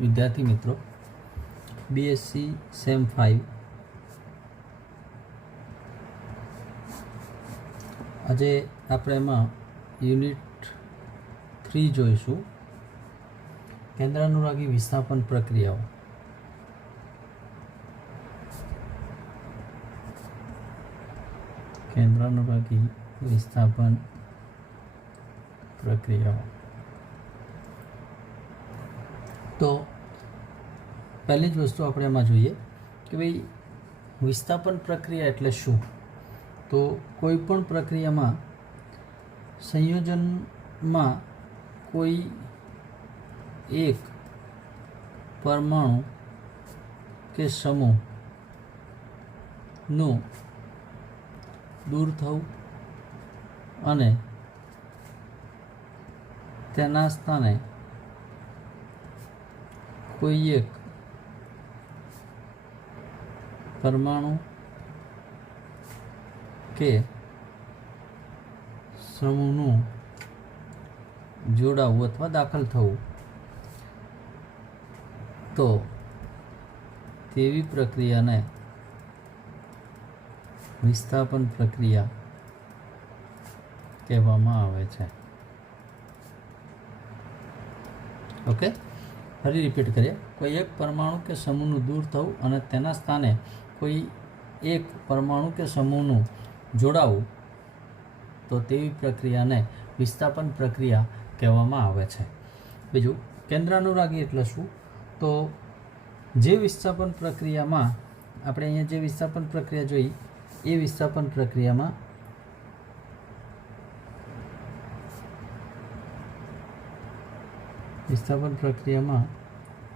વિદ્યાર્થી મિત્રો, BSc same 5 આજે આપણે એમાં યુનિટ 3 જોઈશું, કેન્દ્રાનુરાગી વિસ્થાપન પ્રક્રિયાઓ. કેન્દ્રાનુરાગી વિસ્થાપન પ્રક્રિયાઓ. તો પહેલી જ વસ્તુ આપણે એમાં જોઈએ કે ભાઈ વિસ્થાપન પ્રક્રિયા એટલે શું. તો કોઈ પણ પ્રક્રિયામાં સંયોજનમાં કોઈ એક પરમાણુ કે સમૂહનું દૂર થવું અને તેના સ્થાને કોઈ એક પરમાણુ કે સમૂહનું જોડાવું અથવા દાખલ થવું, તો તેવી પ્રક્રિયાને વિસ્થાપન પ્રક્રિયા કહેવામાં આવે છે. ઓકે, ફરી રિપીટ કરીએ. કોઈ એક પરમાણુ કે સમૂહનું દૂર થવું અને તેના સ્થાને કોઈ એક પરમાણુ કે સમૂહનું જોડાવું, તો તેવી પ્રક્રિયાને વિસ્થાપન પ્રક્રિયા કહેવામાં આવે છે. બીજું, કેન્દ્રાનુરાગી એટલે શું? તો જે વિસ્થાપન પ્રક્રિયામાં આપણે અહીંયા જે વિસ્થાપન પ્રક્રિયા જોઈ, એ વિસ્થાપન પ્રક્રિયામાં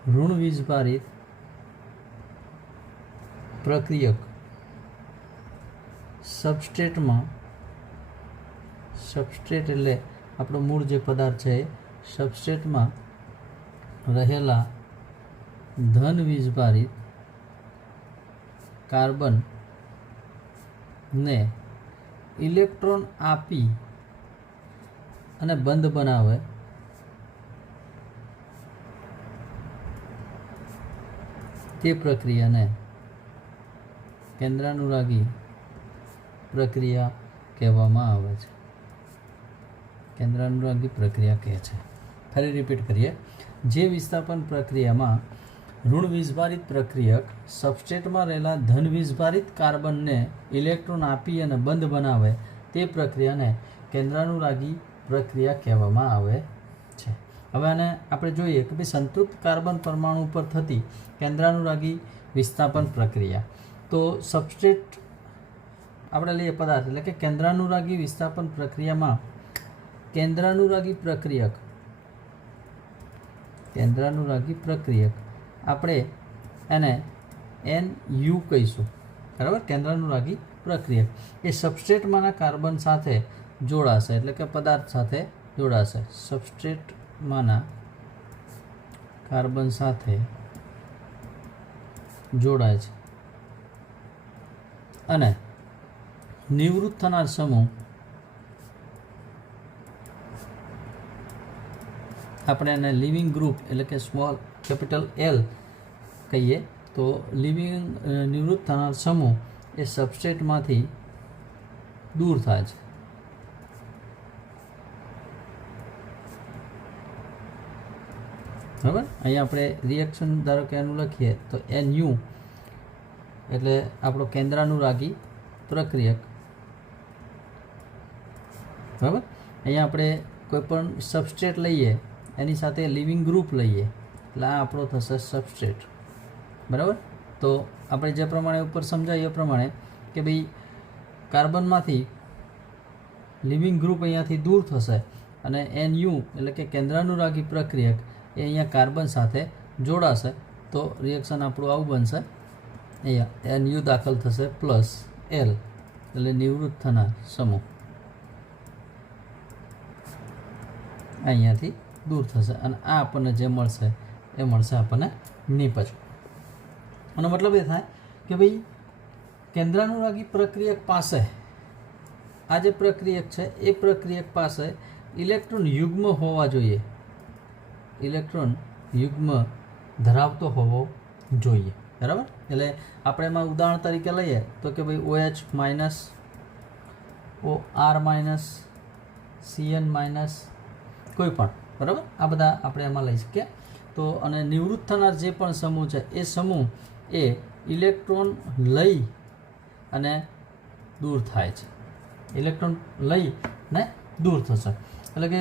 ઋણ વીજભારિત પ્રક્રિયક સબસ્ટ્રેટ એટલે આપણો મૂળ જે પદાર્થ છે એ સબસ્ટ્રેટમાં રહેલા ધન વીજભારિત કાર્બનને ઇલેક્ટ્રોન આપી અને બંધ બનાવે તે પ્રક્રિયાને કેન્દ્રાનુરાગી પ્રક્રિયા કહેવામાં આવે છે. કેન્દ્રાનુરાગી પ્રક્રિયા કહે છે. ફરી રિપીટ કરીએ. જે વિસ્થાપન પ્રક્રિયામાં ઋણ વીજભારિત પ્રક્રિયક સબસ્ટ્રેટમાં રહેલા ધન વીજભારિત કાર્બનને ઇલેક્ટ્રોન આપી અને બંધ બનાવે તે પ્રક્રિયાને કેન્દ્રાનુરાગી પ્રક્રિયા કહેવામાં આવે છે. હવે આને આપણે જોઈએ કે ભાઈ સંતૃપ્ત કાર્બન પરમાણુ પર થતી કેન્દ્રાનુરાગી વિસ્થાપન પ્રક્રિયા. તો સબસ્ટ્રેટ આપણે લઈએ પદાર્થ, એટલે કે કેન્દ્રાનુરાગી વિસ્થાપન પ્રક્રિયામાં કેન્દ્રાનુરાગી પ્રક્રિયક આપણે એને NU કહીશું, બરાબર. કેન્દ્રાનુરાગી પ્રક્રિયક એ સબસ્ટ્રેટમાંના કાર્બન સાથે જોડાશે, એટલે કે પદાર્થ સાથે જોડાશે. સબસ્ટ્રેટમાંના કાર્બન સાથે જોડાય છે અને નિવૃત્ત થનાર સમૂહ આપણે એને લિવિંગ ગ્રુપ એટલે કે સ્મોલ કેપિટલ L કહીએ. તો નિવૃત્ત થનાર સમૂહ એ સબસ્ટ્રેટમાંથી દૂર થાય છે. બરાબર. અહીંયા આપણે રિએક્શન ધારો કે એનું લખીએ તો NU એટલે આપણો કેન્દ્રાનુરાગી પ્રક્રિયક, બરાબર. અહીંયા આપણે કોઈ પણ સબસ્ટ્રેટ લઈએ, એની સાથે લિવિંગ ગ્રુપ લઈએ, એટલે આ આપણો થશે સબસ્ટ્રેટ, બરાબર. તો આપણે જે પ્રમાણે ઉપર સમજાવીએ એ પ્રમાણે કે ભાઈ કાર્બનમાંથી લિવિંગ ગ્રુપ અહીંયાથી દૂર થશે અને NU એટલે કે કેન્દ્રાનુરાગી પ્રક્રિયક એ અહીંયા કાર્બન સાથે જોડાશે, તો રિએક્શન આપણું આવું બનશે. અહીંયા NU દાખલ થશે પ્લસ L એટલે નિવૃત્ત થનાર સમૂહ અહીંયાથી દૂર થશે અને આ આપણને જે મળશે એ મળશે આપણને નિપજ. આનો મતલબ એ થાય કે ભાઈ કેન્દ્રાનુરાગી પ્રક્રિયક પાસે આ જે પ્રક્રિયક છે એ પ્રક્રિયક પાસે ઇલેક્ટ્રોન યુગ્મ હોવા જોઈએ. ઇલેક્ટ્રોન યુગ્મ ધરાવતો હોવો જોઈએ, બરાબર. એટલે આપણે એમાં ઉદાહરણ તરીકે લઈએ તો કે ભાઈ OH minus, OR minus, CN minus, કોઈ પણ, બરાબર. આ બધા આપણે એમાં લઈ શકીએ. તો અને નિવૃત્ત થનાર જે પણ સમૂહ છે એ સમૂહ એ ઇલેક્ટ્રોન લઈ અને દૂર થાય છે. ઇલેક્ટ્રોન લઈ ને દૂર થશે. એટલે કે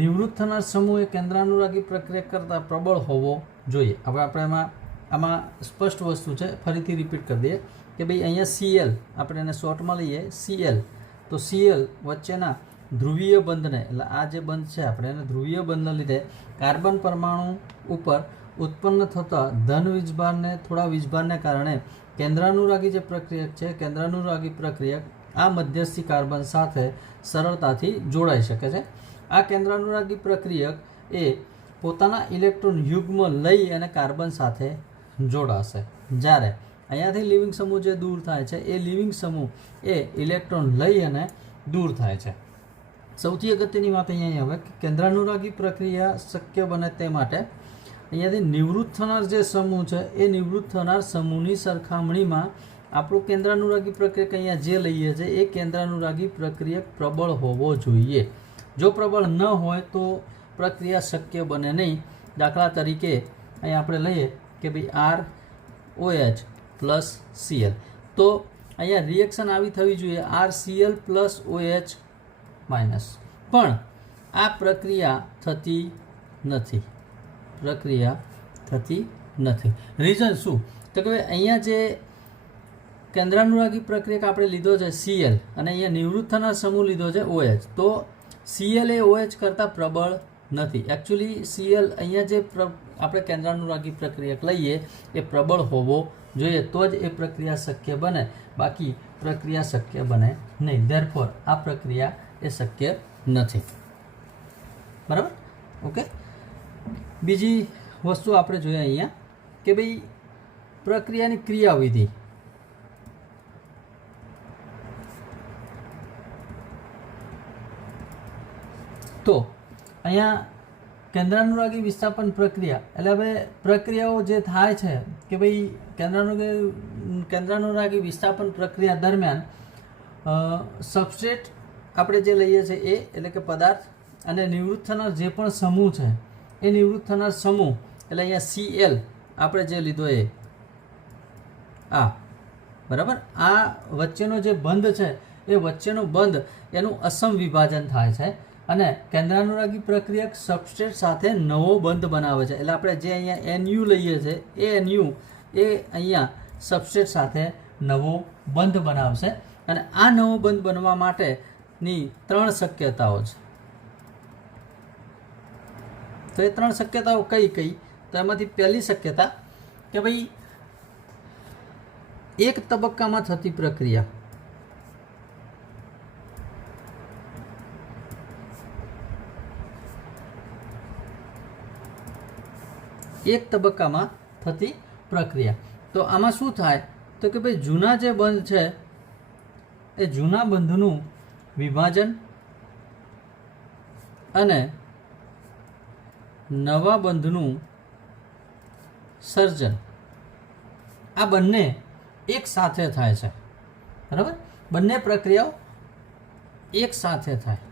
નિવૃત્ત થનાર સમૂહ એ કેન્દ્રાનુરાગી પ્રક્રિયા કરતાં પ્રબળ હોવો જોઈએ. હવે આપણે આમાં સ્પષ્ટ વસ્તુ છે, ફરીથી રિપીટ કરી દઈએ કે ભાઈ અહીંયા Cl આપણે એને શોર્ટમાં લઈએ Cl, તો Cl વચ્ચેના ધ્રુવીય બંધને, એટલે આ જે બંધ છે આપણે એને ધ્રુવીય બંધને લીધે કાર્બન પરમાણુ ઉપર ઉત્પન્ન થતા ધન વીજભારને થોડા વીજભારને કારણે કેન્દ્રાનુરાગી જે પ્રક્રિયક છે, કેન્દ્રાનુરાગી પ્રક્રિયક આ મધ્યસ્થી કાર્બન સાથે સરળતાથી જોડાઈ શકે છે. આ કેન્દ્રાનુરાગી પ્રક્રિયક એ પોતાના ઇલેક્ટ્રોન યુગ્મ લઈ અને કાર્બન સાથે જોડાશે. જ્યારે અહીંયાથી લિવિંગ સમૂહ જે દૂર થાય છે એ લિવિંગ સમૂહ એ ઇલેક્ટ્રોન લઈ અને દૂર થાય છે. સૌથી અગત્યની વાત અહીંયા હવે કે કેન્દ્રાનુરાગી પ્રક્રિયા શક્ય બને તે માટે અહીંયાથી નિવૃત્ત થનાર જે સમૂહ છે એ નિવૃત્ત થનાર સમૂહની સરખામણીમાં આપણું કેન્દ્રાનુરાગી પ્રક્રિયક અહીંયા જે લઈએ છીએ એ કેન્દ્રાનુરાગી પ્રક્રિયક પ્રબળ હોવો જોઈએ. જો પ્રબળ ન હોય તો પ્રક્રિયા શક્ય બને નહીં. દાખલા તરીકે અહીંયા આપણે લઈએ કે ભાઈ ROH પ્લસ Cl, તો અહીંયા રિએક્શન આવી થવી જોઈએ RCl પ્લસ OH માઇનસ, પણ આ પ્રક્રિયા થતી નથી. રીઝન શું? તો કે અહીંયા જે કેન્દ્રાનુરાગી પ્રક્રિયક આપણે લીધો છે Cl અને અહીંયા નિવૃત્ત થનાર સમૂહ લીધો છે OH, તો Cl એ OH કરતાં પ્રબળ નથી. એકચ્યુઅલી Cl અહીંયા જે આપણે કેન્દ્રાનુરાગી પ્રક્રિયક લઈએ એ પ્રબળ હોવો જોઈએ, તો જ એ પ્રક્રિયા શક્ય બને, બાકી પ્રક્રિયા શક્ય બને નહીં. ધેરફોર આ પ્રક્રિયા એ શક્ય નથી. બરાબર, ઓકે. બીજી વસ્તુ આપણે જોઈએ અહીંયા કે ભાઈ પ્રક્રિયાની ક્રિયાવિધિ. તો અહીંયા કેન્દ્રાનુરાગી વિસ્થાપન પ્રક્રિયા, એટલે હવે પ્રક્રિયાઓ જે થાય છે કે ભાઈ કેન્દ્રાનુરાગી વિસ્થાપન પ્રક્રિયા દરમિયાન સબસ્ટ્રેટ આપણે જે લઈએ છીએ એ, એટલે કે પદાર્થ, અને નિવૃત્ત થનાર જે પણ સમૂહ છે એ નિવૃત્ત થનાર સમૂહ, એટલે અહીંયા Cl આપણે જે લીધો એ બરાબર, આ વચ્ચેનો જે બંધ છે એ વચ્ચેનો બંધ એનું અસમ વિભાજન થાય છે અને કેન્દ્રાનુરાગી પ્રક્રિયક સબસ્ટ્રેટ સાથે નવો બંધ બનાવે છે. એટલે આપણે જે અહીંયા Nu લઈએ છીએ એ Nu એ અહીંયા સબસ્ટ્રેટ સાથે નવો બંધ બનાવશે અને આ નવો બંધ બનવા માટેની 3 શક્યતાઓ છે. તો એ 3 શક્યતાઓ કઈ? તો એમાંથી પહેલી શક્યતા કે ભાઈ એક તબક્કામાં થતી પ્રક્રિયા, તો આમાં શું થાય તો કે ભાઈ જૂના જે બંધ છે એ જૂના બંધનું વિભાજન અને નવા બંધનું સર્જન, આ બંને એક સાથે થાય છે. બરાબર, બંને પ્રક્રિયાઓ એક સાથે થાય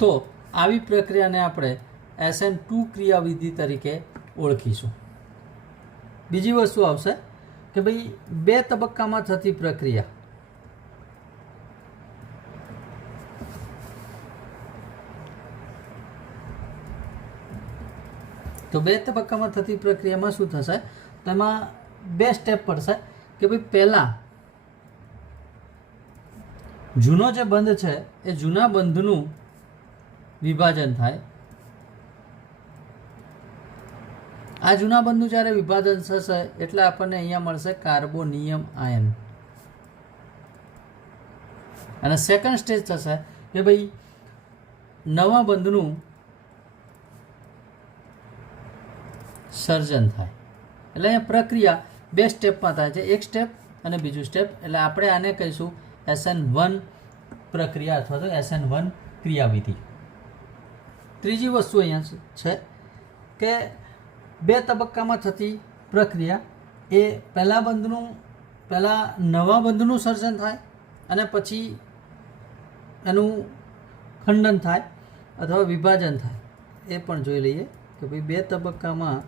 તો આવી પ્રક્રિયાને આપણે SN2 ક્રિયાવિધિ તરીકે ઓળખીશું. બીજી વસ્તુ આવશે કે ભાઈ 2 તબક્કામાં થતી પ્રક્રિયા, તો 2 તબક્કામાં થતી પ્રક્રિયામાં શું થશે? તો એમાં 2 સ્ટેપ પડશે કે ભાઈ પહેલાં જૂનો જે બંધ છે એ જૂના બંધનું વિભાજન થાય. આ જૂના બંધનું જ્યારે વિભાજન થશે એટલે આપણને અહીંયા મળશે કાર્બોનિયમ આયન. અને સેકન્ડ સ્ટેજ થશે કે ભાઈ નવા બંધનું સર્જન થાય. એટલે અહીંયા પ્રક્રિયા 2 સ્ટેપમાં થાય છે, એક સ્ટેપ અને બીજું સ્ટેપ. એટલે આપણે આને કહીશું SN1 પ્રક્રિયા અથવા તો SN1 ક્રિયાવિધિ. ત્રીજી વસ્તુ અહીંયા છે કે બે તબક્કામાં થતી પ્રક્રિયા એ પહેલાં નવા બંધનું સર્જન થાય અને પછી એનું ખંડન થાય અથવા વિભાજન થાય. એ પણ જોઈ લઈએ કે ભાઈ બે તબક્કામાં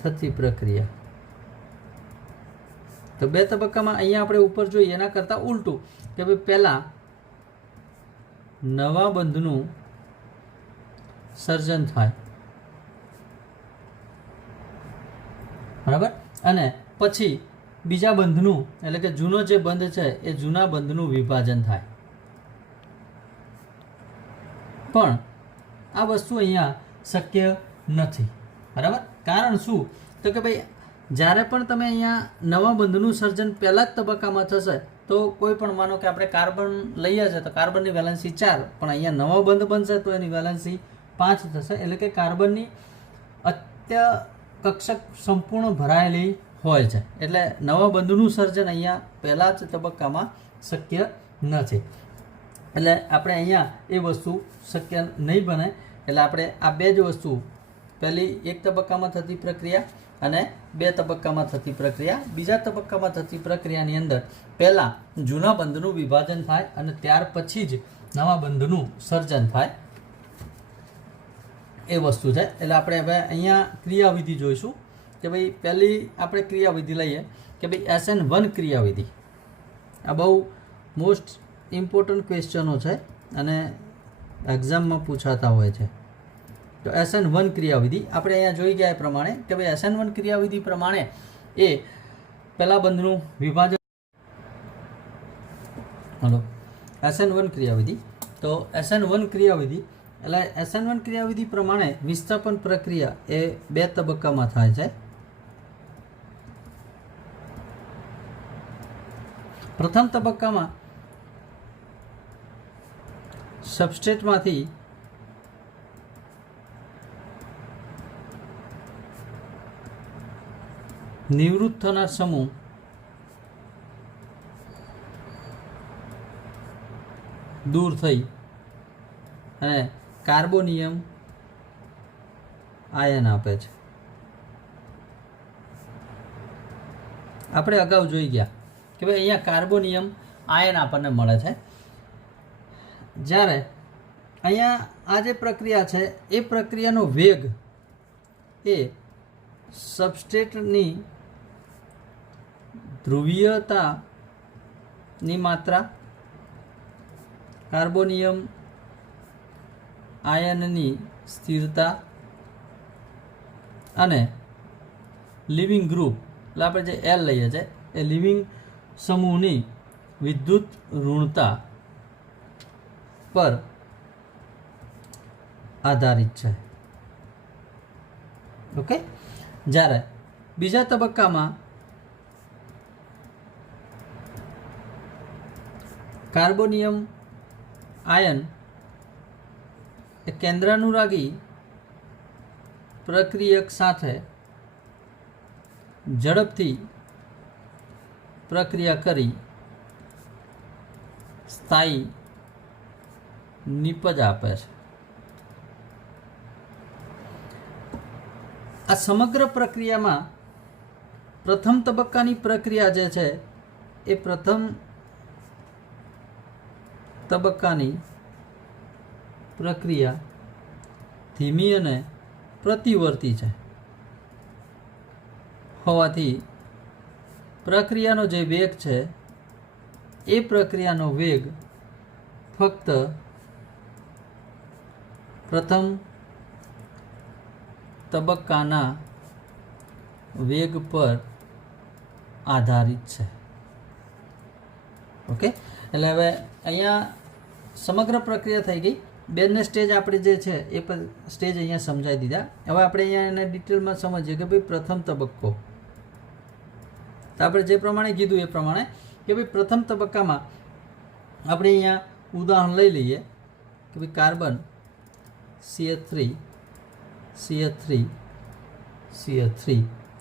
થતી પ્રક્રિયા. તો બે તબક્કામાં અહીંયા આપણે ઉપર જોઈએ એના કરતાં ઉલટું કે ભાઈ પહેલાં નવા બંધનું સર્જન થાય, બરાબર, અને પછી બીજા બંધનું એટલે કે જૂનો જે બંધ છે એ જૂના બંધનું વિભાજન થાય. પણ આ વસ્તુ અહીંયા શક્ય નથી, બરાબર. કારણ શું? તો કે ભાઈ જ્યારે પણ તમે અહીંયા નવા બંધનું સર્જન પહેલા જ તબક્કામાં થશે તો કોઈ પણ માનો કે આપણે કાર્બન લઈએ છીએ તો કાર્બનની વેલેન્સી 4, પણ અહીંયા નવો બંધ બનશે તો એની વેલેન્સી 5 થશે. એટલે કે કાર્બનની અત્યકક્ષક સંપૂર્ણ ભરાયેલી હોય છે. એટલે નવા બંધનું સર્જન અહીંયા પહેલા જ તબક્કામાં શક્ય નથી. એટલે આપણે અહીંયા એ વસ્તુ શક્ય નહીં બને. એટલે આપણે આ બે જ વસ્તુ, પહેલી એક તબક્કામાં થતી પ્રક્રિયા અને બે તબક્કામાં થતી પ્રક્રિયા. બીજા તબક્કામાં થતી પ્રક્રિયાની અંદર પહેલાં જૂના બંધનું વિભાજન થાય અને ત્યાર પછી જ નવા બંધનું સર્જન થાય, એ વસ્તુ છે. એટલે આપણે હવે અહીંયા ક્રિયાવિધિ જોઈશું કે ભાઈ પહેલી આપણે ક્રિયાવિધિ લઈએ કે ભાઈ SN1 ક્રિયાવિધિ. આ બહુ મોસ્ટ ઇમ્પોર્ટન્ટ ક્વેશ્ચનો છે અને એક્ઝામમાં પૂછાતા હોય છે. તો SN1 ક્રિયાવિધિ આપણે અહીંયા જોઈ ગયા એ પ્રમાણે કે ભાઈ SN1 ક્રિયાવિધિ પ્રમાણે એ પહેલા બંધનું વિભાજન. Hello, SN1 ક્રિયાવિધિ. તો SN1 ક્રિયાવિધિ એટલે SN1 ક્રિયાવિધિ પ્રમાણે વિસ્થાપન પ્રક્રિયા એ બે તબક્કામાં થાય છે. પ્રથમ તબક્કામાં સબસ્ટ્રેટમાંથી નિવૃત્ત થનાર સમૂહ દૂર થઈ અને કાર્બોનિયમ આયન આપે છે. આપણે અગાઉ જોઈ ગયા કે ભાઈ અહીંયા કાર્બોનિયમ આયન આપણને મળે છે. જ્યારે અહીંયા આ જે પ્રક્રિયા છે એ પ્રક્રિયાનો વેગ એ સબસ્ટ્રેટની ધ્રુવીયતાની માત્રા, કાર્બોનિયમ આયનની સ્થિરતા અને લિવિંગ ગ્રુપ એટલે આપણે જે L લઈએ છીએ એ લિવિંગ સમૂહની વિદ્યુત ઋણતા પર આધારિત છે. ઓકે. જ્યારે બીજા તબક્કામાં કાર્બોનિયમ આયન એ કેન્દ્રાનુરાગી પ્રક્રિયક સાથે ઝડપથી પ્રક્રિયા કરી સ્થાયી નિપજ આપે છે. આ સમગ્ર પ્રક્રિયામાં પ્રથમ તબક્કાની પ્રક્રિયા જે છે એ પ્રથમ તબક્કાની પ્રક્રિયા ધીમી અને પ્રતિવર્તી છે હોવાથી પ્રક્રિયાનો જે વેગ છે એ પ્રક્રિયાનો વેગ ફક્ત પ્રથમ તબક્કાના વેગ પર આધારિત છે. ઓકે. એટલે હવે અહીંયા સમગ્ર પ્રક્રિયા થઈ ગઈ. બેને સ્ટેજ આપણે જે છે એ સ્ટેજ અહીંયા સમજાવી દીધા. હવે આપણે અહીંયા એને ડિટેલમાં સમજીએ કે ભાઈ પ્રથમ તબક્કો. તો આપણે જે પ્રમાણે કીધું એ પ્રમાણે કે ભાઈ પ્રથમ તબક્કામાં આપણે અહીંયા ઉદાહરણ લઈ લઈએ કે ભાઈ કાર્બન CH3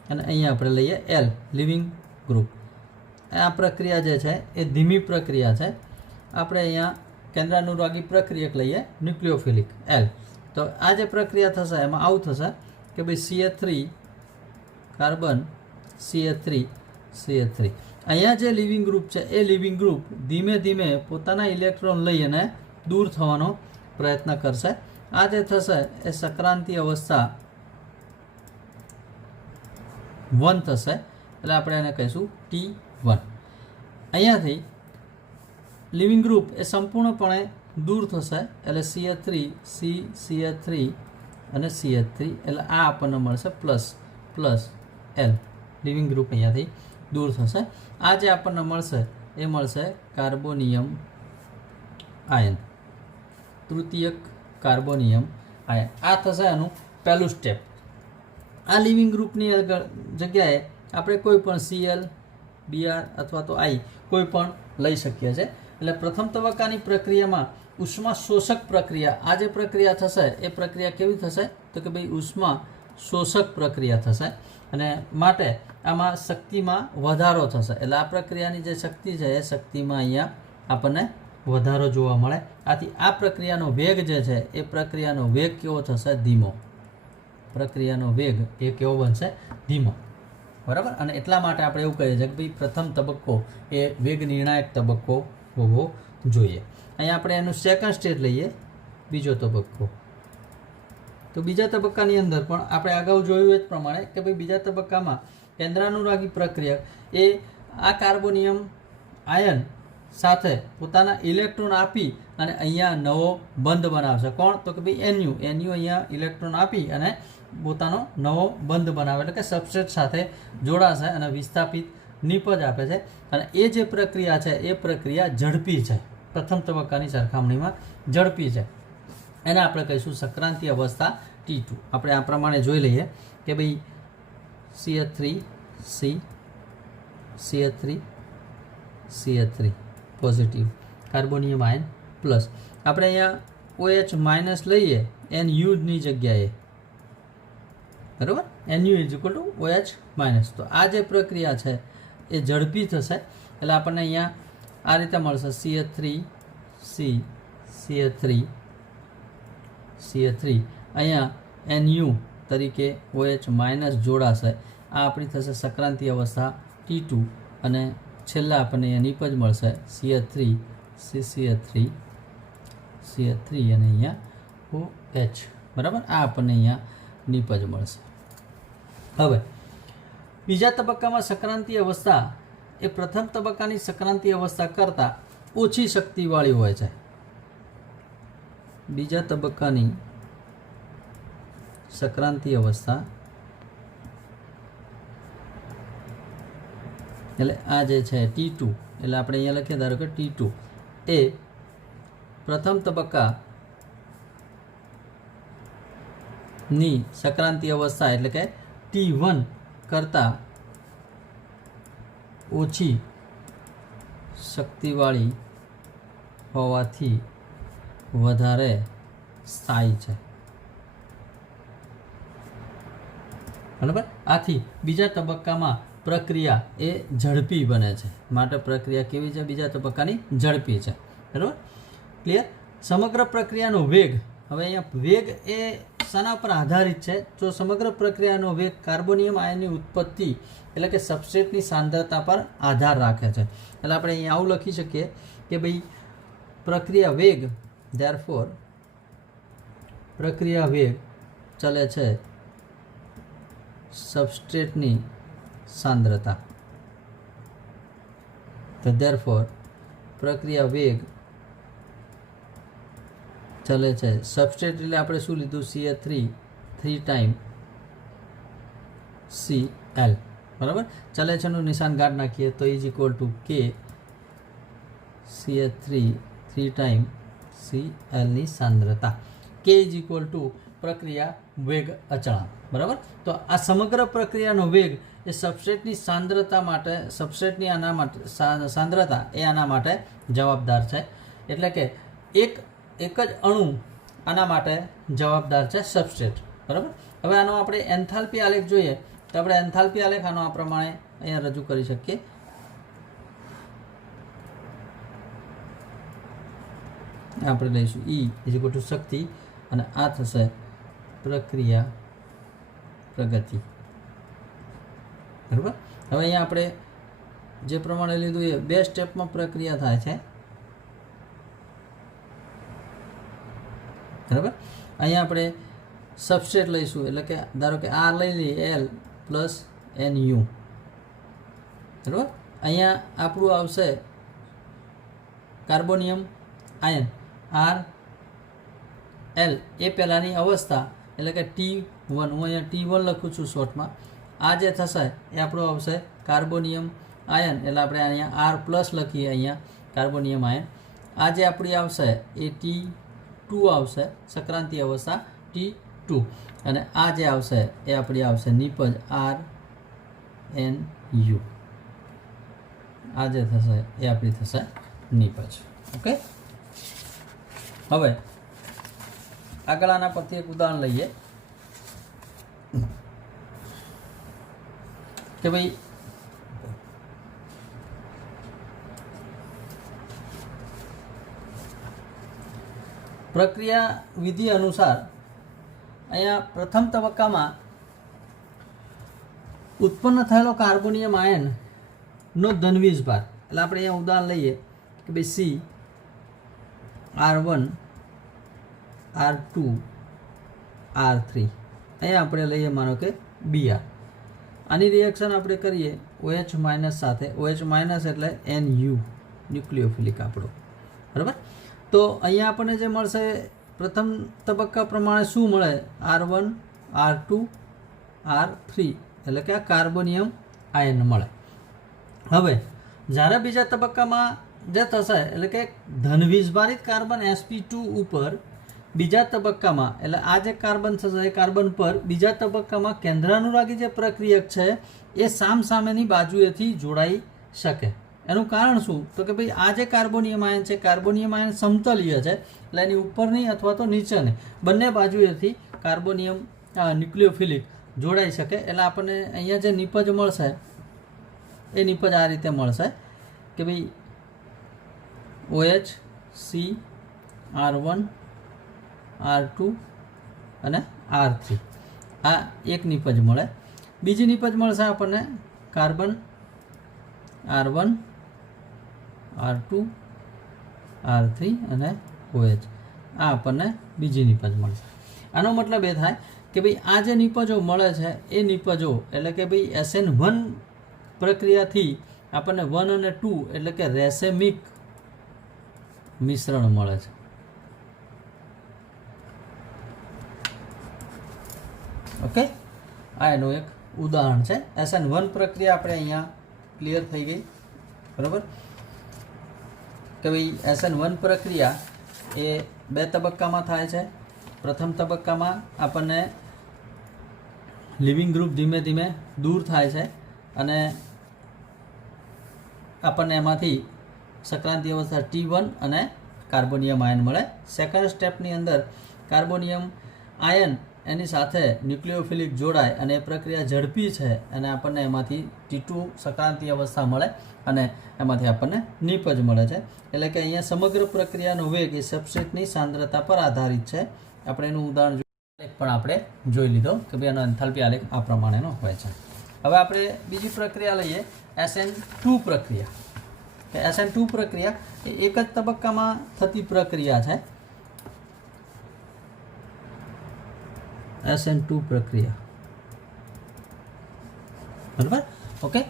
અને અહીંયા આપણે લઈએ L લિવિંગ ગ્રુપ. આ પ્રક્રિયા જે છે એ ધીમી પ્રક્રિયા છે. આપણે અહીંયા કેન્દ્રાનુરાગી પ્રક્રિયક લઈએ ન્યુક્લિયોફિલિક L. તો આ જે પ્રક્રિયા થશે એમાં આવું થશે કે ભાઈ CH3 કાર્બન CH3 CH3 અહીંયા જે લિવિંગ ગ્રુપ છે એ લિવિંગ ગ્રુપ ધીમે ધીમે પોતાના ઇલેક્ટ્રોન લઈ અને દૂર થવાનો પ્રયત્ન કરશે. આ જે થશે એ સક્રાંતિ અવસ્થા 1 થશે, એટલે આપણે એને કહીશું T1. અહીંયાથી લિવિંગ ગ્રુપ એ સંપૂર્ણપણે દૂર થશે, એટલે CH3 CH3 અને CH3, એટલે આ આપણને મળશે પ્લસ L. લિવિંગ ગ્રુપ અહીંયાથી દૂર થશે. આ જે આપણને મળશે એ મળશે કાર્બોનિયમ આયન, તૃતીયક કાર્બોનિયમ આયન. આ થશે આનું પહેલું સ્ટેપ. આ લિવિંગ ગ્રુપની જગ્યાએ આપણે કોઈ પણ Cl, Br અથવા તો I કોઈ પણ લઈ શકીએ છીએ. એટલે પ્રથમ તબક્કાની પ્રક્રિયામાં ઉષ્મા શોષક પ્રક્રિયા, આ જે પ્રક્રિયા થશે એ પ્રક્રિયા કેવી થશે તો કે ભાઈ ઉષ્મા શોષક પ્રક્રિયા થશે, અને માટે આમાં શક્તિમાં વધારો થશે. એટલે આ પ્રક્રિયાની જે શક્તિ છે એ શક્તિમાં અહીંયા આપણને વધારો જોવા મળે. આથી આ પ્રક્રિયાનો વેગ જે છે એ પ્રક્રિયાનો વેગ કેવો થશે? ધીમો. પ્રક્રિયાનો વેગ એ કેવો બનશે? ધીમો. બરાબર. અને એટલા માટે આપણે એવું કહીએ છીએ કે ભાઈ પ્રથમ તબક્કો એ વેગ નિર્ણાયક તબક્કો હોવો જોઈએ. અહીંયા આપણે એનું સેકન્ડ સ્ટેજ લઈએ, બીજો તબક્કો. તો બીજા તબક્કાની અંદર પણ આપણે અગાઉ જોયું એ જ પ્રમાણે કે ભાઈ બીજા તબક્કામાં કેન્દ્રાનુરાગી પ્રક્રિયક એ આ કાર્બોનિયમ આયન સાથે પોતાના ઇલેક્ટ્રોન આપી અને અહીંયા નવો બંધ બનાવશે. કોણ? તો કે ભાઈ NU અહીંયા ઇલેક્ટ્રોન આપી અને પોતાનો નવો બંધ બનાવે, એટલે કે સબસ્ટ્રેટ સાથે જોડાશે અને વિસ્થાપિત નિપજ આપે છે. અને એ જે પ્રક્રિયા છે એ પ્રક્રિયા ઝડપી છે, પ્રથમ તબક્કાની સરખામણીમાં ઝડપી છે. એને આપણે કહીશું સક્રાંતિ અવસ્થા T2. આપણે આ પ્રમાણે જોઈ લઈએ કે ભાઈ CH3 C CH3 CH3 positive carbonium ion plus. આપણે અહીંયા OH માઇનસ લઈએ NUની જગ્યાએ, બરાબર. NU OH minus. તો આ જે પ્રક્રિયા છે એ ઝડપી થશે, એટલે આપણને અહીંયા આ રીતે મળશે CH3 C CH3 CH3. અહીંયા NU તરીકે OH માઇનસ જોડાશે. આ આપણી થશે સક્રાંતિ અવસ્થા T2, અને છેલ્લા આપણને અહીંયા નિપજ મળશે CH3 CH3 અને અહીંયા OH. બરાબર. આ આપણને અહીંયા નિપજ મળશે. હવે બીજા તબક્કામાં સક્રાંતિ અવસ્થા એ પ્રથમ તબક્કાની સક્રાંતિ અવસ્થા કરતાં ઓછી શક્તિવાળી હોય છે. બીજા તબક્કાની સક્રાંતિ અવસ્થા એટલે આ જે છે T2, એટલે આપણે અહીંયા લખીએ ધારો કે T2 એ પ્રથમ તબક્કાની સક્રાંતિ અવસ્થા એટલે કે T1 કરતાં ઓછી શક્તિવાળી હોવાથી વધારે સ્થાયી છે. બરાબર. આથી બીજા તબક્કામાં પ્રક્રિયા એ ઝડપી બને છે, માટે પ્રક્રિયા કેવી છે? બીજા તબક્કાની ઝડપી છે. બરાબર. ક્લિયર? સમગ્ર પ્રક્રિયાનો વેગ, હવે અહીંયા વેગ એ શાના પર આધારિત છે? તો સમગ્ર પ્રક્રિયાનો વેગ કાર્બોનિયમ આયનની ઉત્પત્તિ એટલે કે સબસ્ટ્રેટની સાંદ્રતા પર આધાર રાખે છે. એટલે આપણે અહીંયા આવું લખી શકીએ કે ભાઈ પ્રક્રિયા વેગ, ધેરફોર પ્રક્રિયા વેગ ચલે છે સબસ્ટ્રેટની સાંદ્રતા. તો ધેરફોર પ્રક્રિયા વેગ ચલે છે સબસ્ટ્રેટ એટલે આપણે શું લીધું? CH3 3 time Cl. બરાબર. ચલે છે નું નિશાન ગાઢ નાખીએ તો is equal to K CH3 3 time Cl ની સાંદ્રતા. K ઇઝ ઇક્વલ ટુ પ્રક્રિયા વેગ અચળાંક. બરાબર. તો આ સમગ્ર પ્રક્રિયાનો વેગ એ સબસ્ટ્રેટની સાંદ્રતા માટે, સબસ્ટ્રેટની આના માટે સાંદ્રતા એ આના માટે જવાબદાર છે. એટલે કે એક જ અણુ આના માટે જવાબદાર છે, સબસ્ટ્રેટ. બરાબર. હવે આનો આપણે એન્થાલ્પી આલેખ જોઈએ તો આપણે એન્થાલ્પી આલેખ આનો આ પ્રમાણે અહીંયા રજૂ કરી શકીએ. આપણે લઈશું E ઇઝ ઇક્વલ ટુ શક્તિ, અને આ થશે પ્રક્રિયા પ્રગતિ. બરાબર. હવે અહીંયા આપણે જે પ્રમાણે લીધું એ 2 સ્ટેપમાં પ્રક્રિયા થાય છે. બરાબર. અહીંયા આપણે સબસ્ટ્રેટ લઈશું, એટલે કે ધારો કે આર લઈ લઈએ એલ પ્લસ એન યુ. બરાબર. અહીંયા આપણું આવશે કાર્બોનિયમ આયન આર એલ, એ પહેલાંની અવસ્થા, એટલે કે T1. હું અહીંયા T1 લખું છું શોર્ટમાં. આ જે થશે એ આપણું આવશે કાર્બોનિયમ આયન, એટલે આપણે અહીંયા આર પ્લસ લખીએ અહીંયા કાર્બોનિયમ આયન. આ જે આપણી આવશે એ T2 આવશે, સંક્રાંતિ અવસ્થા T2. અને આ જે આવશે એ આપણી આવશે નિપજ આર એન યુ. આ જે થશે એ આપણી થશે નિપજ. ઓકે. હવે આગળ આના પરથી એક ઉદાહરણ લઈએ કે ભાઈ પ્રક્રિયા વિધિ અનુસાર અહીંયા પ્રથમ તબક્કામાં ઉત્પન્ન થયેલો કાર્બોનિયમ આયનનો ધનવીજ ભાર, એટલે આપણે અહીંયા ઉદાહરણ લઈએ કે ભાઈ C R1 R2 R3. અહીંયા આપણે લઈએ માનો કે Br. આની રિએક્શન આપણે કરીએ OH માઇનસ સાથે. OH માઇનસ એટલે NU, ન્યુક્લિયોફિલિક આપણો. બરાબર. તો અહીંયા આપણને જે મળશે પ્રથમ તબક્કા પ્રમાણે શું મળે? R1 R2 R3, એટલે કે આ કાર્બોનિયમ આયન મળે. હવે જ્યારે બીજા તબક્કામાં જે થશે, એટલે કે ધનવીજભારિત કાર્બન sp2 ઉપર બીજા તબક્કામાં, એટલે આ જે કાર્બન થશે એ કાર્બન પર બીજા તબક્કામાં કેન્દ્રાનુરાગી જે પ્રક્રિયક છે એ સામસામેની બાજુએથી જોડાઈ શકે. એનું કારણ શું? તો કે ભાઈ આ જે કાર્બોનિયમ આયન છે, કાર્બોનિયમ આયન સમતલીય છે, એટલે એની ઉપરની અથવા તો નીચેની બંને બાજુએથી કાર્બોનિયમ ન્યુક્લિયોફિલિક જોડાઈ શકે. એટલે આપણને અહીંયા જે નિપજ મળશે એ નિપજ આ રીતે મળશે કે ભાઈ OH C R1 R2 અને R3. આ એક નિપજ મળે. બીજી નિપજ મળશે આપણને કાર્બન R1 R2 R3 અને OH. આ આપણને બીજી નિપજ મળશે. આનો મતલબ એ થાય કે ભાઈ આ જે નિપજો મળે છે એ નિપજો, એટલે કે ભાઈ SN1 પ્રક્રિયાથી આપણને 1 અને 2 એટલે કે રેસેમિક મિશ્રણ મળે છે. ઓકે. આ એનું એક ઉદાહરણ છે. SN1 પ્રક્રિયા આપણે અહીંયા ક્લિયર થઈ ગઈ. બરાબર. કે ભાઈ SN1 પ્રક્રિયા એ 2 તબક્કામાં થાય છે. પ્રથમ તબક્કામાં આપણને લિવિંગ ગ્રુપ ધીમે ધીમે દૂર થાય છે અને આપણને એમાંથી સંક્રાંતિ અવસ્થા T1 અને કાર્બોનિયમ આયન મળે. સેકન્ડ સ્ટેપની અંદર કાર્બોનિયમ આયન એની સાથે ન્યુક્લિયોફિલિક જોડાય અને એ પ્રક્રિયા ઝડપી છે અને આપણને એમાંથી T2 સંક્રાંતિ અવસ્થા મળે અને એમાંથી આપણને નિપજ મળે છે. એટલે કે અહીંયા સમગ્ર પ્રક્રિયાનો વેગ એ સબસ્ટ્રેટની સાંદ્રતા પર આધારિત છે. આપણે એનું ઉદાહરણ પણ આપણે જોઈ લીધો કે ભાઈ એનો એન્થાલ્પી આલેખ આ પ્રમાણેનો હોય છે. હવે આપણે બીજી પ્રક્રિયા લઈએ, SN2 પ્રક્રિયા. કે SN2 પ્રક્રિયા એ એક જ તબક્કામાં થતી પ્રક્રિયા છે. SN2 પ્રક્રિયા. બરાબર. ઓકે.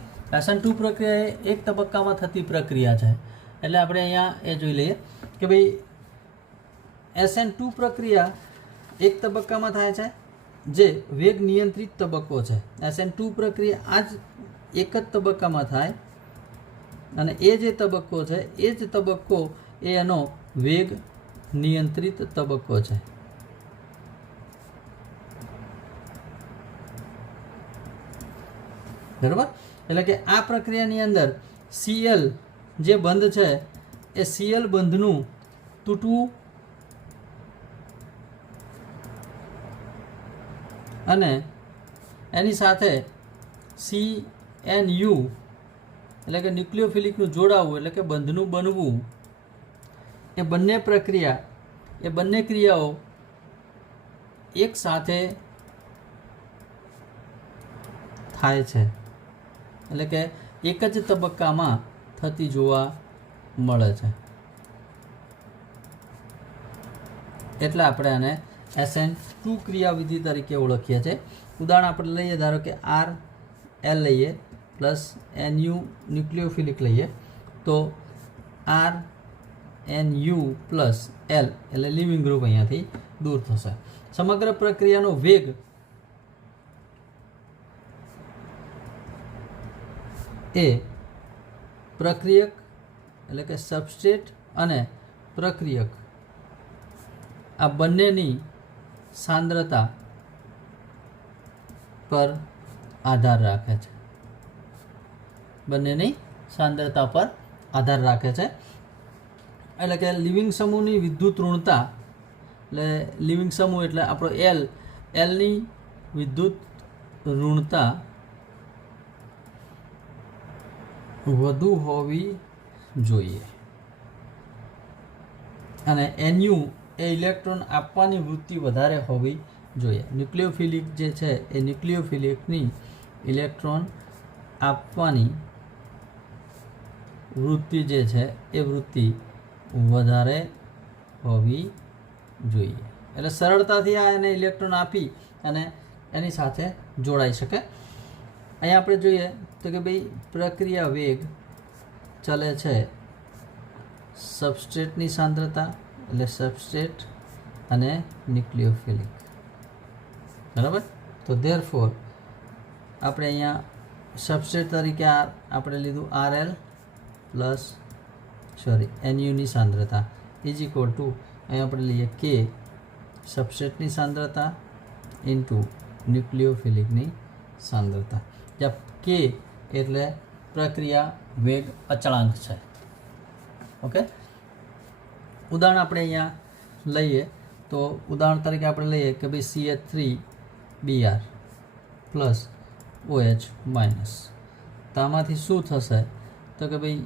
SN2 પ્રક્રિયા એ એક તબક્કામાં થતી પ્રક્રિયા છે. એટલે આપણે અહીંયા એ જોઈ લઈએ કે ભાઈ SN2 પ્રક્રિયા એક તબક્કામાં થાય છે જે વેગ નિયંત્રિત તબક્કો છે. SN2 પ્રક્રિયા આ જ એક જ તબક્કામાં થાય અને એ જે તબક્કો છે એ જ તબક્કો એ એનો વેગ નિયંત્રિત તબક્કો છે. બરાબર. એટલે કે આ પ્રક્રિયાની અંદર Cl જે બંધ છે એ Cl બંધનું તૂટવું અને એની સાથે CNU એટલે કે ન્યુક્લિયોફિલિકનું જોડાવું એટલે કે બંધનું બનવું, એ બંને પ્રક્રિયા એ બંને ક્રિયાઓ એક સાથે થાય છે, એટલે કે એક જ તબક્કામાં થતી જોવા મળે છે, એટલે આપણે આને SN2 ક્રિયાવિધિ તરીકે ઓળખીએ છીએ. ઉદાહરણ આપણે લઈએ, ધારો કે RL લઈએ પ્લસ NU ન્યુક્લિયોફિલિક લઈએ, તો RNU પ્લસ L એટલે લિવિંગ ગ્રુપ અહીંયાથી દૂર થશે. સમગ્ર પ્રક્રિયાનો વેગ એ પ્રક્રિયક એટલે કે સબસ્ટ્રેટ અને પ્રક્રિયક આ બંનેની સાંદ્રતા પર આધાર રાખે છે. બંનેની સાંદ્રતા પર આધાર રાખે છે. એટલે કે લિવિંગ સમૂહની વિદ્યુત ઋણતા, એટલે લિવિંગ સમૂહ એટલે આપણો એલની વિદ્યુત ઋણતા વધુ હોવી જોઈએ અને NU એ ઇલેક્ટ્રોન આપવાની વૃત્તિ વધારે હોવી જોઈએ. ન્યુક્લિયોફિલિક જે છે એ ન્યુક્લિયોફિલિકની ઇલેક્ટ્રોન આપવાની વૃત્તિ જે છે એ વૃત્તિ વધારે હોવી જોઈએ, એટલે સરળતાથી આ એને ઇલેક્ટ્રોન આપી અને એની સાથે જોડાઈ શકે. અહીંયા આપણે જોઈએ તો કે ભાઈ પ્રક્રિયા વેગ ચલે છે સબસ્ટ્રેટની સાંદ્રતા એટલે સબસ્ટ્રેટ અને ન્યુક્લિયોફિલિક, બરાબર. તો ધેરફોર આપણે અહીંયા સબસ્ટ્રેટ તરીકે આપણે લીધું RL પ્લસ NUની સાંદ્રતા ઇઝ ઇક્વલ ટુ અહીંયા આપણે લઈએ K સબસ્ટ્રેટની સાંદ્રતા ઇન્ટુ ન્યુક્લિયોફિલિકની સાંદ્રતા, જ્યાં K એટલે પ્રક્રિયા વેગ અચળાંક છે. ઓકે, ઉદાહરણ આપણે અહીંયા લઈએ તો ઉદાહરણ તરીકે આપણે લઈએ કે ભાઈ CH3Br પ્લસ OH માઇનસ. તો આમાંથી શું થશે તો કે ભાઈ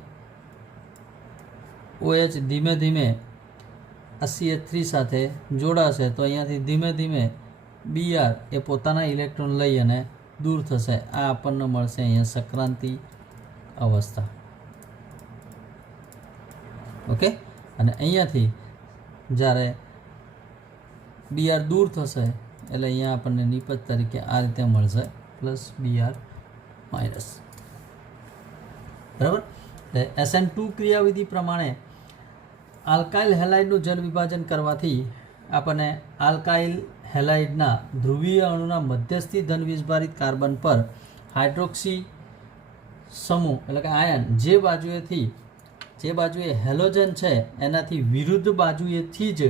OH ધીમે ધીમે આ CH3 સાથે જોડાશે, તો અહીંયાથી ધીમે ધીમે Br એ પોતાના ઇલેક્ટ્રોન લઈ અને દૂર થશે. આ આપણને મળશે અહીંયા સક્રાંતિ અવસ્થા. ઓકે, અને અહીંયાથી જ્યારે Br દૂર થશે એટલે અહીંયા આપણને નિપજ તરીકે આ રીતે મળશે પ્લસ Br માઇનસ, બરાબર. એટલે SN2 ક્રિયાવિધિ પ્રમાણે આલ્કાઇલ હેલાઇડનું જલ વિભાજન કરવાથી આપણને આલ્કાઇલ હેલાઇડના ધ્રુવીય અણુના મધ્યસ્થી ધનવીજભારિત કાર્બન પર હાઇડ્રોક્સી સમૂહ એટલે કે આયન જે બાજુએ હેલોજન છે એનાથી વિરુદ્ધ બાજુએથી જ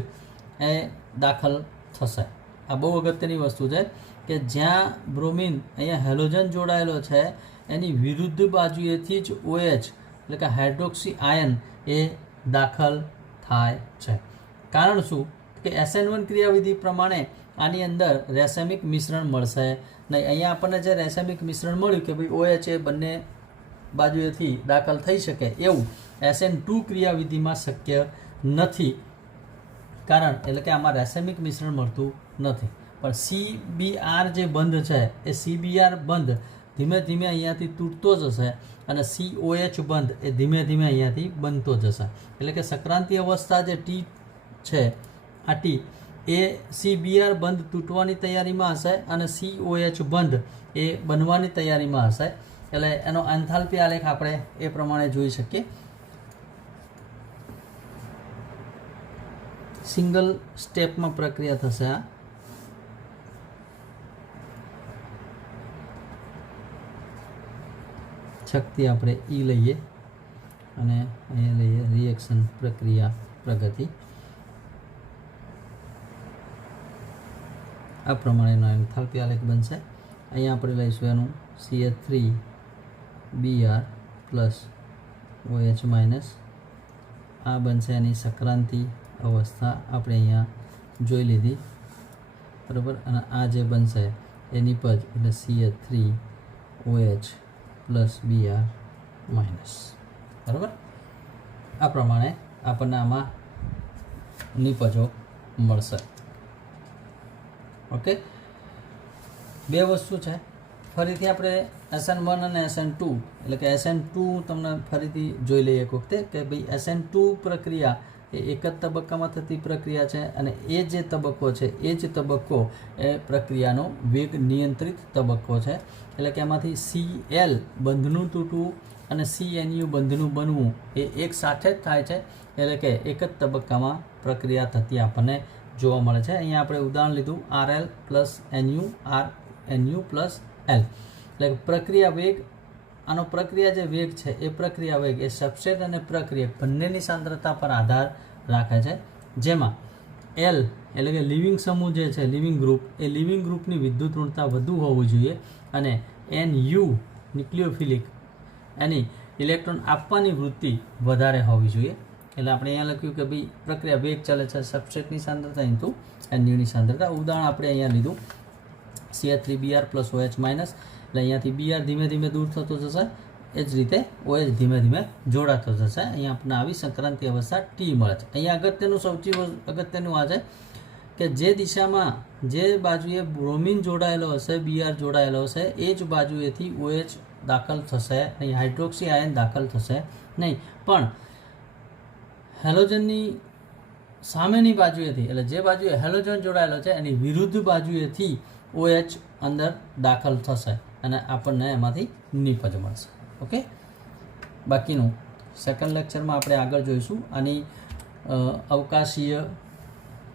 એ દાખલ થશે. આ બહુ અગત્યની વસ્તુ છે કે જ્યાં બ્રોમિન અહીંયા હેલોજન જોડાયેલો છે એની વિરુદ્ધ બાજુએથી જ OH એટલે કે હાઇડ્રોક્સી આયન એ દાખલ થાય છે. કારણ શું કે SN1 ક્રિયાવિધિ પ્રમાણે આની અંદર રેસેમિક મિશ્રણ મળશે નહીં. અહીંયા આપણને જે રેસેમિક મિશ્રણ મળ્યું કે ભાઈ OH એ બંને બાજુએથી દાખલ થઈ શકે એવું SN2 ક્રિયાવિધિમાં શક્ય નથી. કારણ એટલે કે આમાં રેસેમિક મિશ્રણ મળતું નથી. પણ CBr જે બંધ છે એ CBr બંધ ધીમે ધીમે અહીંયાથી તૂટતો જશે અને COH બંધ એ ધીમે ધીમે અહીંયાથી બનતો જશે. એટલે કે સક્રાંતિ અવસ્થા જે T છે આ T એ CBr બંધ તૂટવાની તૈયારીમાં હશે અને COH બંધ એ બનવાની તૈયારીમાં હશે. એટલે એનો એન્થાલ્પી આલેખ આપણે એ પ્રમાણે જોઈ શકીએ. સિંગલ સ્ટેપમાં પ્રક્રિયા થશે. આ શક્તિ આપણે E લઈએ અને અહીંયા લઈએ રિએક્શન પ્રક્રિયા પ્રગતિ. આ પ્રમાણેનો એન્થાલ્પી આલેખ બનશે. અહીંયા આપણે લઈશું એનું CH3Br પ્લસ OH માઇનસ. આ બનશે એની સક્રાંતિ અવસ્થા આપણે અહીંયા જોઈ લીધી, બરાબર. અને આ જે બનશે એ નિપજ એટલે CH3OH પ્લસ Br માઇનસ, બરાબર. આ પ્રમાણે આપણને આમાં નિપજો મળશે. ઓકે, બે વસ્તુ છે ફરીથી આપણે SN1 અને SN2 એટલે કે SN2 તમને ફરીથી જોઈ લઈએ એક વખતે કે ભાઈ SN2 પ્રક્રિયા એ એક જ તબક્કામાં થતી પ્રક્રિયા છે અને એ જે તબક્કો છે એ જ તબક્કો એ પ્રક્રિયાનો વેગ નિયંત્રિત તબક્કો છે. એટલે કે એમાંથી Cl બંધનું તૂટવું અને CNU બંધનું બનવું એ એક સાથે જ થાય છે. એટલે કે એક જ તબક્કામાં પ્રક્રિયા થતી આપણને જોવા મળે છે. અહીંયા આપણે ઉદાહરણ લીધું RL plus NU, RNU plus L. એટલે પ્રક્રિયા વેગ, આનો પ્રક્રિયા જે વેગ છે એ પ્રક્રિયા વેગ એ સબસ્ટ્રેટ અને પ્રક્રિયક બંનેની સાંદ્રતા પર આધાર રાખે છે. જેમાં L એટલે કે લિવિંગ સમૂહ જે છે, લિવિંગ ગ્રુપ, એ લિવિંગ ગ્રુપની વિદ્યુત ઋણતા વધુ હોવી જોઈએ અને NU ન્યુક્લિયોફિલિક એની ઇલેક્ટ્રોન આપવાની વૃત્તિ વધારે હોવી જોઈએ. એટલે આપણે અહીંયા લખ્યું કે ભાઈ પ્રક્રિયા વેગ ચાલે છે સબસ્ટ્રેટની સાંદ્રતા ઇન્ટુ NUની સાંદ્રતા. ઉદાહરણ આપણે અહીંયા લીધું CH3Br પ્લસ OH માઇનસ. એટલે અહીંયાથી Br ધીમે ધીમે દૂર થતો જશે, એ જ રીતે OH ધીમે ધીમે જોડાતો જશે. અહીંયા આપણને આવી સંક્રાંતિ અવસ્થા T મળે છે. અહીંયા અગત્યનું સૌથી અગત્યનું આ છે કે જે દિશામાં જે બાજુએ બ્રોમિન જોડાયેલો હશે, Br જોડાયેલો હશે, એ જ બાજુએથી OH દાખલ થશે નહીં, હાઇડ્રોક્સી આયન દાખલ થશે નહીં. પણ હેલોજનની સામેની બાજુએથી, એટલે જે બાજુએ હેલોજન જોડાયેલો છે એની વિરુદ્ધ બાજુએથી OH અંદર દાખલ થશે અને આપણને એમાંથી નિપજ મળશે. ઓકે, બાકીનું સેકન્ડ લેક્ચરમાં આપણે આગળ જોઈશું આની અવકાશીય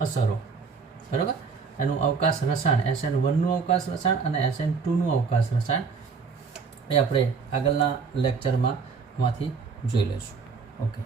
અસરો. બરાબર, એનું અવકાશ રસાયણ, SN1નું અવકાશ રસાયણ અને SN2નું અવકાશ રસાયણ એ આપણે આગળના લેક્ચરમાં માંથી જોઈ લઈશું. ઓકે.